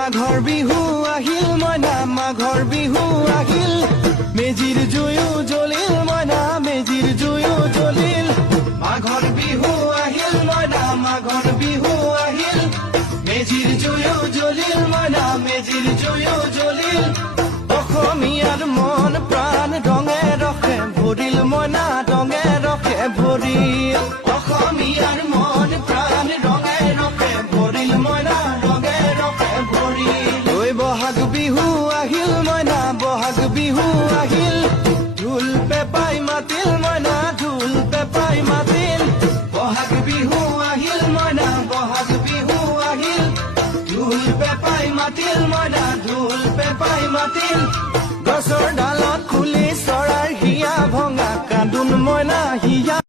মাঘৰ বিহু আহিল মইনা মাঘৰ বিহু আহিল মেজিৰ জুয়ো জ্বলিল মইনা মেজিৰ জুয়ো জ্বলিল মাঘৰ বিহু আহিল মইনা মাঘৰ বিহু আহিল মেজিৰ জুয়ো জ্বলিল মইনা মেজিৰ জুয়ো জ্বলিল অসমীয়াৰ মন প্ৰাণ ৰঙে ৰখে ভৰিল মইনা ৰঙে ৰখে ভৰিল অসমীয়াৰ মন প্ৰাণ ৰঙে ৰখে ভৰিল মইনা ৰঙে ৰখে ভৰিল ঐ বহাগ বিহু আহিল মইনা বহাগ বিহু আহিল ঢোল পেপাই মাতিল মইনা ঢোল পেপাই মাতিল বহাগ বিহু আহিল মইনা বহাগ বিহু আহিল ঢোল পেপাই মাতিল মইনা ঢোল পেপাই মাতিল গছৰ ডালত খুলি চৰাইৰ হিয়া ভঙা কান্দোন মইনা হিয়া